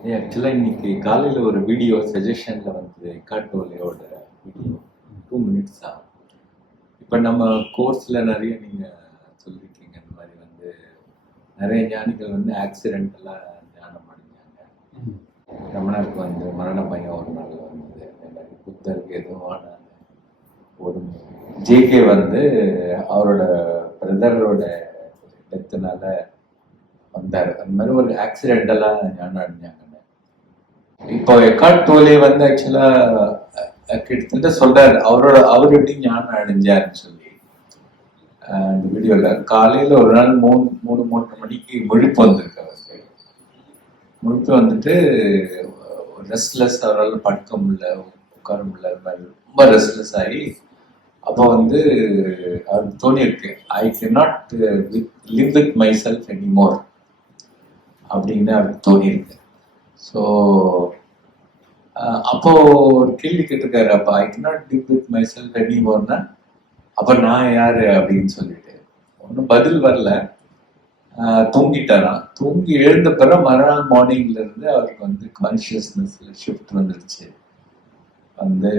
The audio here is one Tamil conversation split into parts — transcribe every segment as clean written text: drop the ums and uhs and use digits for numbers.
ஆக்சுவலாக இன்னைக்கு காலையில் ஒரு வீடியோ சஜஷனில் வந்து எக்கார்ட் டோலேயோட வீடியோ 2 minutes ஆகும். இப்போ நம்ம கோர்ஸில் நிறைய நீங்கள் சொல்லியிருக்கீங்க, இந்த மாதிரி வந்து நிறைய ஞானிகள் வந்து ஆக்சிடென்டெல்லாம் ஞானம் அடைஞ்சாங்க. ரமணருக்கு வந்து மரண பயம் ஒரு நாள் வந்தது, இந்த மாதிரி புத்தருக்கு எதுவும் ஆனாங்க. ஒரு ஜேகே வந்து அவரோட பிரதரோட டெத்துனால வந்தார். அந்த மாதிரி ஒரு ஆக்சிடென்டெல்லாம் ஞானம் அடைஞ்சாங்க. இப்போ எக்கார்ட் டோலே வந்து ஆக்சுவலா கிட்டத்தட்ட சொல்றாரு அவர் எப்படி ஞானம் அடைஞ்சாருன்னு சொல்லி. இந்த வீடியோல காலையில ஒரு நாள் 3:30 மணிக்கு முழிப்பு வந்திருக்கு அவருக்கு. முழிப்பு வந்துட்டு ரெஸ்ட்லெஸ், அவரால் படுக்க முடியல, உட்கார முடியல, அது மாதிரி ரொம்ப ரெஸ்ட்லெஸ் ஆகி அப்போ வந்து அவருக்கு தோணி இருக்கு, I can not live with my self anymore அப்படின்னு அவருக்கு தோணி இருக்கு. ஸோ அப்போ ஒரு கேள்வி கேட்டிருக்காரு, அப்போ I cannot live with myself எனிமோர்னா அப்ப நான் யாரு அப்படின்னு சொல்லிட்டு ஒன்றும் பதில் வரல. தூங்கிட்டாராம். தூங்கி எழுந்த பிறகு மறுநாள் மார்னிங்ல இருந்து அவருக்கு வந்து கான்சியஸ்னஸ்ல ஷிஃப்ட் வந்துருச்சு. வந்து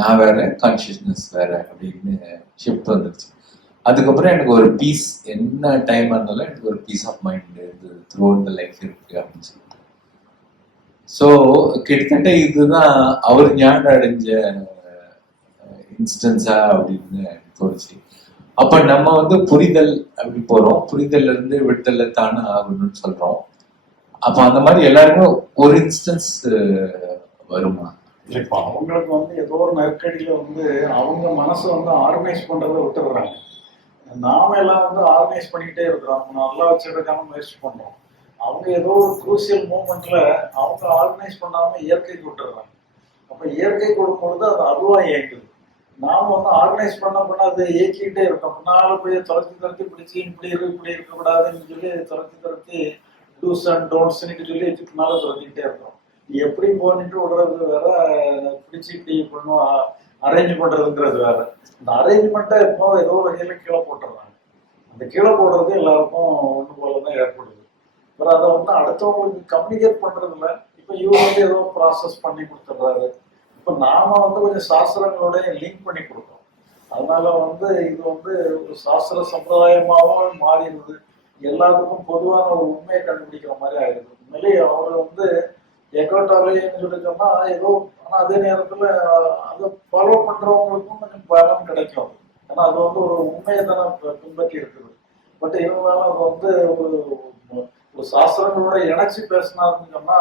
நான் வேற, கான்சியஸ்னஸ் வேற அப்படின்னு ஷிஃப்ட் வந்துருச்சு. அதுக்கப்புறம் எனக்கு ஒரு பீஸ், என்ன டைம் இருந்தாலும் எனக்கு ஒரு peace of mind throughout the life இருக்கு அப்படின்னு சொல்லிட்டு. ஸோ கிட்டத்தட்ட இதுதான் அவர் ஞானம் அடைஞ்ச இன்ஸ்டன்ஸா அப்படின்னு தோணுச்சு. அப்ப நம்ம வந்து புரிதல் அப்படி போறோம், புரிதல்ல இருந்து விடுதலை தானே ஆகணும்னு சொல்றோம். அப்ப அந்த மாதிரி எல்லாருமே ஒரு இன்ஸ்டன்ஸ் வருமா? இப்போ அவங்களுக்கு வந்து ஏதோ ஒரு நெருக்கடியில வந்து அவங்க மனசை வந்து ஆர்கனைஸ் பண்றதை விட்டுடுறாங்க. நாம எல்லாம் வந்து ஆர்கனைஸ் பண்ணிக்கிட்டே இருக்கிறோம், நல்லா வச்சிருக்காம முயற்சி பண்றோம். அவங்க ஏதோ ஒரு குரூசியல் மூமெண்ட்ல அவங்க ஆர்கனைஸ் பண்ணாம இயற்கைக்கு விட்டுடுறாங்க. அப்ப இயற்கை கொடுக்கும்பொழுது அது அதுவா இயங்குது. நாம வந்து ஆர்கனைஸ் பண்ண அது இயக்கிக்கிட்டே இருக்கோம். முன்னால போய் துரத்தி பிடிச்சி இப்படி இருக்கக்கூடாதுன்னு சொல்லி துரத்தி டூஸ் அண்ட் டோன்ட்ஸ்ன்னு சொல்லி பின்னால துரத்திக்கிட்டே இருக்கோம். எப்படி போனிட்டு விடுறது வேற, பிடிச்சி இப்படி பண்ணும் அரேஞ்ச் பண்றதுங்கிறது வேற. இந்த அரேஞ்ச்மெண்ட்டை எப்போ ஏதோ ஒரு வகையில கீழே போட்டுடுறாங்க. அந்த கீழே போடுறது எல்லாருக்கும் ஒன்று போலதான் ஏற்படுது. அப்புறம் அதை வந்து அடுத்தவங்களுக்கு கம்யூனிகேட் பண்றதுல இப்போ இவர் வந்து ஏதோ ப்ராசஸ் பண்ணி கொடுத்துட்றாரு. இப்போ நாம வந்து கொஞ்சம் சாஸ்திரங்களோட லிங்க் பண்ணி கொடுக்கோம். அதனால வந்து இது வந்து ஒரு சாஸ்திர சம்பிரதாயமாகவும் மாறிடுது. எல்லாத்துக்கும் பொதுவான ஒரு உண்மையை கண்டுபிடிக்கிற மாதிரி ஆயிடுது. உண்மையிலேயே அவங்க வந்து எக்கார்ட்டாலேன்னு சொல்லி சொன்னா ஏதோ, ஆனா அதே நேரத்துல அதை ஃபாலோ பண்றவங்களுக்கும் கொஞ்சம் பலம் கிடைக்கும். ஏன்னா அது வந்து ஒரு உண்மையை தானே பின்பற்றி இருக்குது. பட் இருந்தாலும் அது வந்து ஒரு சாஸ்திரங்களோட இணைச்சி பேசினாருன்னு சொன்னா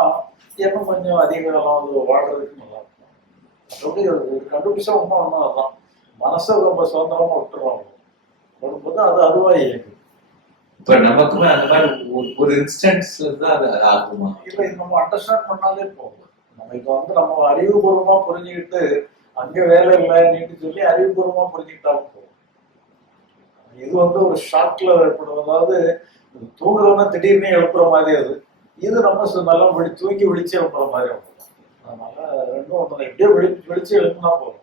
இன்னும் கொஞ்சம் அதிக காலம் அது வாழ்றதுக்கு நல்லா இருக்கும். அப்படி கண்டுபிடிச்சா ஒன்றும் அதுதான் மனசை ரொம்ப சுதந்திரமா விட்டுருவாங்க. வரும்போது அது அதுவா இயங்குது. இப்ப நமக்குமே அந்த மாதிரி ஒரு இன்ஸ்டன்ஸ்ல தான் அது ஆகுமா? இல்லை, நம்ம அண்டர்ஸ்டாண்ட் பண்ணாலே போகும். நம்ம இப்போ வந்து நம்ம அறிவுபூர்வமா புரிஞ்சுக்கிட்டு அங்க வேலை இல்லை நீட்டு சொல்லி அறிவுபூர்வமா புரிஞ்சுக்கிட்டாலும் போகும். இது வந்து ஒரு ஷாக்ல ஏற்படும். அதாவது தூங்குறவனா திடீர்னு எழுப்புற மாதிரி அது. இது நம்ம நல்லா தூங்கி விழிச்சு எழுப்புற மாதிரி இருக்கும். அதனால ரெண்டும் ஒன்று, எப்படியோ விழிச்சு எழுப்புனா போதும்.